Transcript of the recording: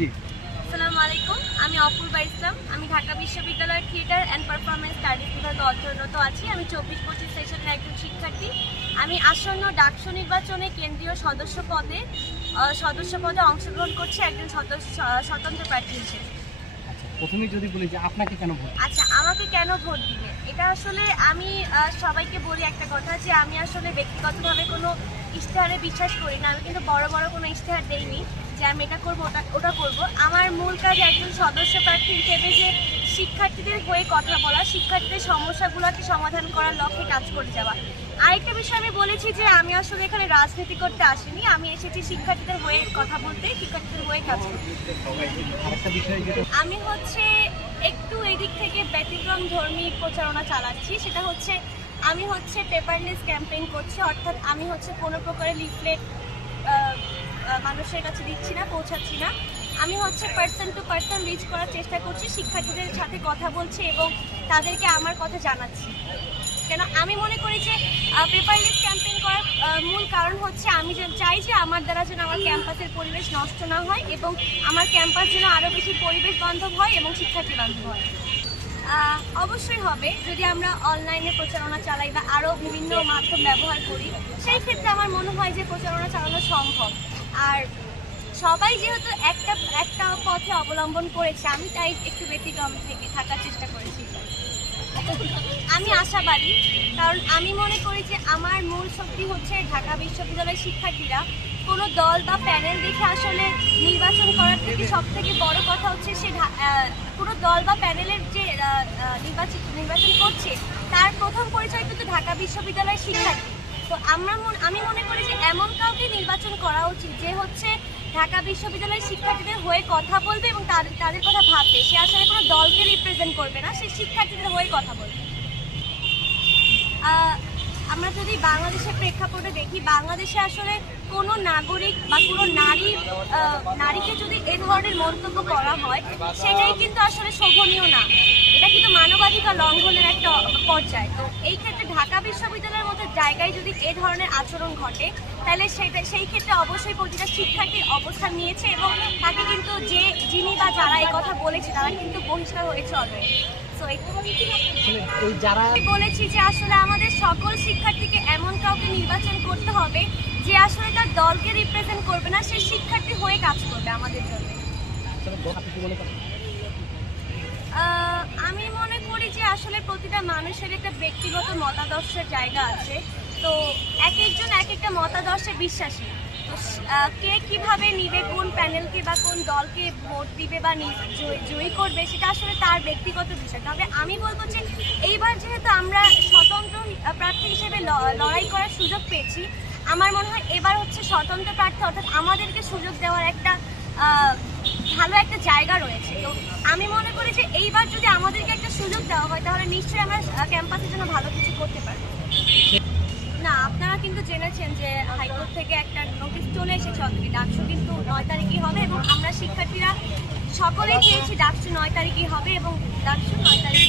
জি আসসালামু আলাইকুম আমি অপূর্বা ইসলাম। আমি ঢাকা বিশ্ববিদ্যালয়ের থিয়েটার অ্যান্ড পারফরমেন্স স্টাডিজ বিভাগে অধ্যয়নরত আছি। আমি চব্বিশ পঁচিশ সেশনের একজন শিক্ষার্থী। আমি আসন্ন ডাকসু নির্বাচনে কেন্দ্রীয় সদস্য পদে সদস্য পদে অংশগ্রহণ করছি একজন স্বতন্ত্র প্রার্থী হিসেবে। আচ্ছা প্রথমেই যদি বলি যে আপনাকে কেন ভোট আচ্ছা আমাকে কেন ভোট দিবে এটা আসলে আমি সবাইকে বলি একটা কথা যে আমি আসলে ব্যক্তিগতভাবে কোনো ইশতেহারে বিশ্বাস করি না। আমি কিন্তু বড় বড় কোনো ইশতেহার দেইনি। যে আমি এটা করব, ওটা ওটা করব। আমার মূল কাজ একজন সদস্য প্রার্থী হিসেবে যে শিক্ষার্থীদের হয়ে কথা বলা, শিক্ষার্থীদের সমস্যাগুলোকে সমাধান করার লক্ষ্যে কাজ করে যাওয়া। আরেকটা বিষয় আমি বলেছি যে আমি আসলে এখানে রাজনীতি করতে আসিনি, আমি এসেছি শিক্ষার্থীদের হয়ে কথা বলতে, শিক্ষার্থীদের হয়ে কাজ করতে। আমি হচ্ছে একটু এদিক থেকে ব্যতিক্রম ধর্মী প্রচারণা চালাচ্ছি, সেটা হচ্ছে আমি হচ্ছে পেপারলেস ক্যাম্পেইন করছি, অর্থাৎ আমি হচ্ছে কোনো প্রকারের লিফলেট মানুষের কাছে দিচ্ছি না, পৌঁছাচ্ছি না। আমি হচ্ছে পার্সন টু পার্সন রিচ করার চেষ্টা করছি, শিক্ষার্থীদের সাথে কথা বলছি এবং তাদেরকে আমার কথা জানাচ্ছি। কেন? আমি মনে করি যে পেপারলেস ক্যাম্পেইন করার মূল কারণ হচ্ছে আমি চাই যে আমার দ্বারা যেন আমার ক্যাম্পাসের পরিবেশ নষ্ট না হয় এবং আমার ক্যাম্পাস যেন আরও বেশি পরিবেশ বান্ধব হয় এবং শিক্ষার্থী বান্ধব হয়। অবশ্যই হবে, যদি আমরা অনলাইনে প্রচারণা চালাই বা আরও বিভিন্ন মাধ্যম ব্যবহার করি, সেই ক্ষেত্রে আমার মনে হয় যে প্রচারণা চালানো সম্ভব। আর সবাই যেহেতু একটা একটা পথে অবলম্বন করেছে, আমি তাই একটু ব্যতিক্রম থেকে থাকার চেষ্টা করেছি। আমি আশাবাদী, কারণ আমি মনে করি যে আমার মূল শক্তি হচ্ছে ঢাকা বিশ্ববিদ্যালয়ের শিক্ষার্থীরা। কোনো দল বা প্যানেল দেখে আসলে নির্বাচন করার থেকে সব থেকে বড় কথা হচ্ছে সে কোনো দল বা প্যানেলের যে নির্বাচন নির্বাচন করছে, তার প্রথম পরিচয় কিন্তু ঢাকা বিশ্ববিদ্যালয়ের শিক্ষার্থী। তো আমরা আমি মনে করি যে এমন কাউকে নির্বাচন করা উচিত যে হচ্ছে ঢাকা বিশ্ববিদ্যালয়ের শিক্ষার্থীদের হয়ে কথা বলবে এবং তাদের তাদের কথা ভাববে। সে আসলে কোনো দলকে রিপ্রেজেন্ট করবে না, সে শিক্ষার্থীদের হয়ে কথা বলবে। আমরা যদি বাংলাদেশের প্রেক্ষাপটে দেখি, বাংলাদেশে আসলে কোনো নাগরিক বা কোনো নারী নারীকে যদি এ ধরনের মন্তব্য করা হয়, সেটাই কিন্তু আসলে শোভনীয় না। এটা কিন্তু মানবাধিকার লঙ্ঘনের একটা পর্যায়। তো এই ক্ষেত্রে ঢাকা বিশ্ববিদ্যালয়ের মতো জায়গায় যদি এ ধরনের আচরণ ঘটে তাহলে সেটা সেই ক্ষেত্রে অবশ্যই প্রতিটা শিক্ষার্থী অবস্থান নিয়েছে এবং তাকে কিন্তু যে যিনি বা যারা এই কথা বলেছে তারা কিন্তু বহিষ্কার হয়েছে অলরেডি আমি বলেছি যে আসলে আমাদের সকল শিক্ষার্থীকে এমন কাউকে নির্বাচন করতে হবে যে আসলে তার দলকে রিপ্রেজেন্ট করবে না সে শিক্ষার্থী হয়ে কাজ করবে আমাদের জন্য। মানুষের একটা ব্যক্তিগত মতাদর্শের জায়গা আছে। তো এক একজন এক একটা মতাদর্শে বিশ্বাসী। কে কীভাবে নিবে, কোন প্যানেলকে বা কোন দলকে ভোট দিবে বা জয়- করবে, সেটা আসলে তার ব্যক্তিগত বিষয়। তবে আমি বলব যে, এইবার যেহেতু আমরা স্বতন্ত্র প্রার্থী হিসেবে লড়াই করার সুযোগ পেয়েছি, আমার মনে হয় এবার হচ্ছে স্বতন্ত্র প্রার্থী অর্থাৎ আমাদেরকে সুযোগ দেওয়ার একটা ভালো একটা জায়গা রয়েছে। তো আমি মনে করি যে এইবার যদি আমাদেরকে একটা সুযোগ দেওয়া হয়, তাহলে নিশ্চয়ই আমরা ক্যাম্পাসের জন্য ভালো কিছু করতে পারব। না, আপনারা কিন্তু জেনেছেন যে হাইকোর্ট থেকে একটা নোটিশ চলে এসেছে অলরেডি ডাকসু কিন্তু নয় তারিখই হবে এবং আমরা শিক্ষার্থীরা সকলেই চেয়েছি ডাকসু নয় তারিখই হবে এবং ডাকসু নয় তারিখ